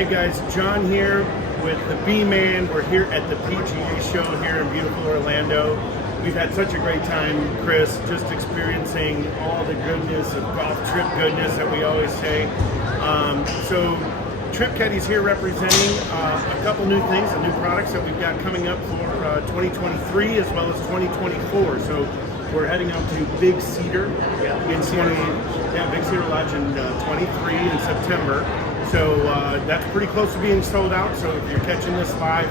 Hey guys, John here with the Beeman. We're here at the PGA Show here in beautiful Orlando. We've had such a great time, Chris, just experiencing all the goodness of golf trip goodness that we always say. So TripCaddie's here representing a couple new things, the new products that we've got coming up for 2023 as well as 2024. So we're heading out to Big Cedar in Big Cedar Lodge in 23 in September. So that's pretty close to being sold out. So if you're catching this live,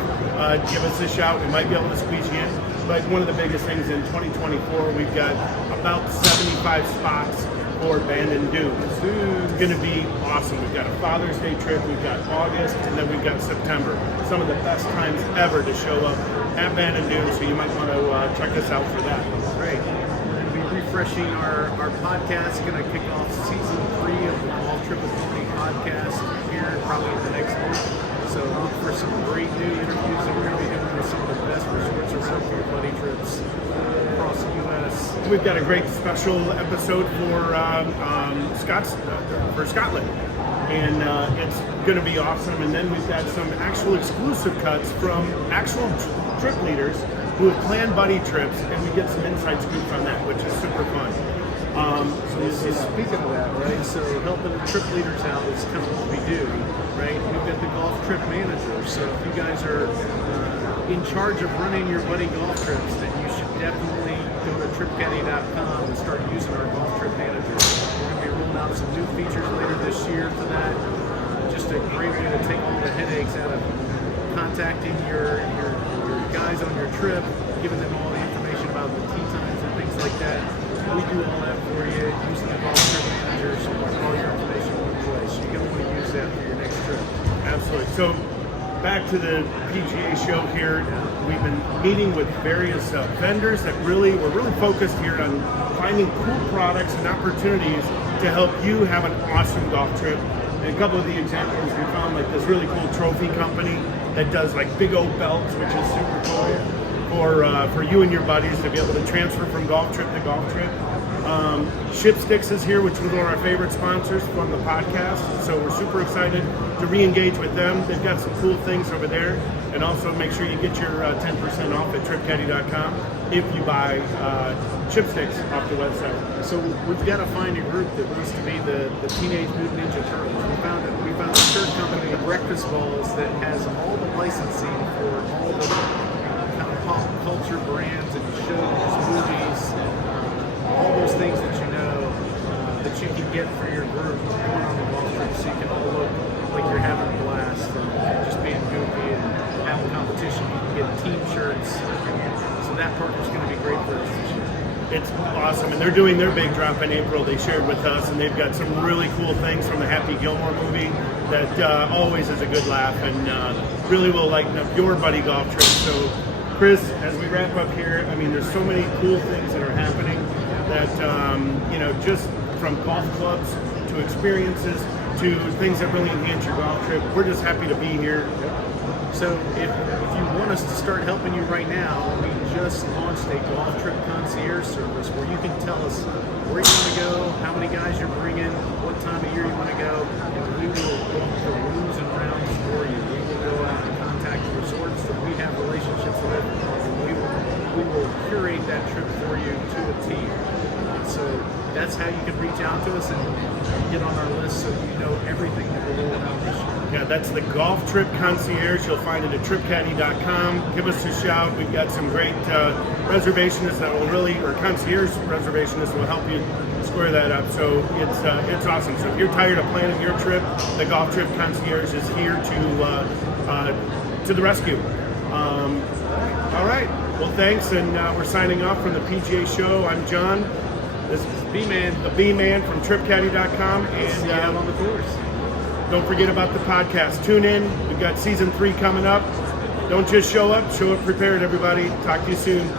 give us a shout. We might be able to squeeze you in. But one of the biggest things in 2024, we've got about 75 spots for Bandon Dunes. It's going to be awesome. We've got a Father's Day trip, we've got August, and then we've got September. Some of the best times ever to show up at Bandon Dunes, so you might want to check us out for that. Great. We're going to be refreshing our podcast. Going to kick off season 3 of the Golf Trip Authority podcast here probably in the next month. So look for some great new interviews that we're going to be doing with some of the best resorts around for your buddy trips across the U.S. We've got a great special episode for Scotland, and it's going to be awesome. And then we've got some actual exclusive cuts from actual trip leaders who have planned buddy trips, and we get some inside scoop on that, which is super fun. So speaking of that, right, so helping the trip leaders out is kind of what we do, right? We've got the golf trip manager, so if you guys are in charge of running your buddy golf trips, then you should definitely go to TripCaddie.com and start using our golf trip manager. We're going to be rolling out some new features later this year for that. Just a great way to take all the headaches out of contacting your guys on your trip, giving them all the information about the tee times and things like that. We do all that for you using the golf trip manager, so all your information in one place. You're going to want to use that for your next trip. Absolutely. So back to the PGA Show here. We've been meeting with various vendors that we're really focused here on finding cool products and opportunities to help you have an awesome golf trip. And a couple of the examples we found, like this really cool trophy company that does like big old belts, which is super cool. For you and your buddies to be able to transfer from golf trip to golf trip. Shipsticks is here, which was one of our favorite sponsors from the podcast. So we're super excited to re-engage with them. They've got some cool things over there. And also make sure you get your 10% off at TripCaddie.com if you buy Chipsticks off the website. So we've got to find a group that wants to be the Teenage Mutant Ninja Turtles. We found a shirt company, Breakfast Balls, that has all the licensing for all the pop culture brands and shows, movies, all those things that you know that you can get for your group going on the golf trip, so you can all look like you're having a blast and just being goofy and having competition. You can get team shirts, so that partner's going to be great for us this year. It's awesome, and they're doing their big drop in April. They shared with us, and they've got some really cool things from the Happy Gilmore movie that always is a good laugh and really will lighten up your buddy golf trip. So Chris, as we wrap up here, I mean, there's so many cool things that are happening that, just from golf clubs to experiences to things that really enhance your golf trip. We're just happy to be here. So if you want us to start helping you right now, we just launched a golf trip concierge service where you can tell us where you want to go, how many guys you're bringing, what time of year you want to go, and we will book the rooms and rounds for you. We will go out and contact the resorts that we have relationships with, and we will curate that trip for you to a T. So that's how you can reach out to us and get on our list so you know everything that we're rolling out this year. Yeah, that's the Golf Trip Concierge. You'll find it at TripCaddie.com. Give us a shout. We've got some great reservationists that will or concierge reservationists will help you square that up. So it's awesome. So if you're tired of planning your trip, the Golf Trip Concierge is here to the rescue. All right. Well, thanks, and we're signing off from the PGA Show. I'm John. This is Beeman, the Beeman from TripCaddie.com, and out on the course. Don't forget about the podcast. Tune in. We've got season 3 coming up. Don't just show up prepared, everybody. Talk to you soon.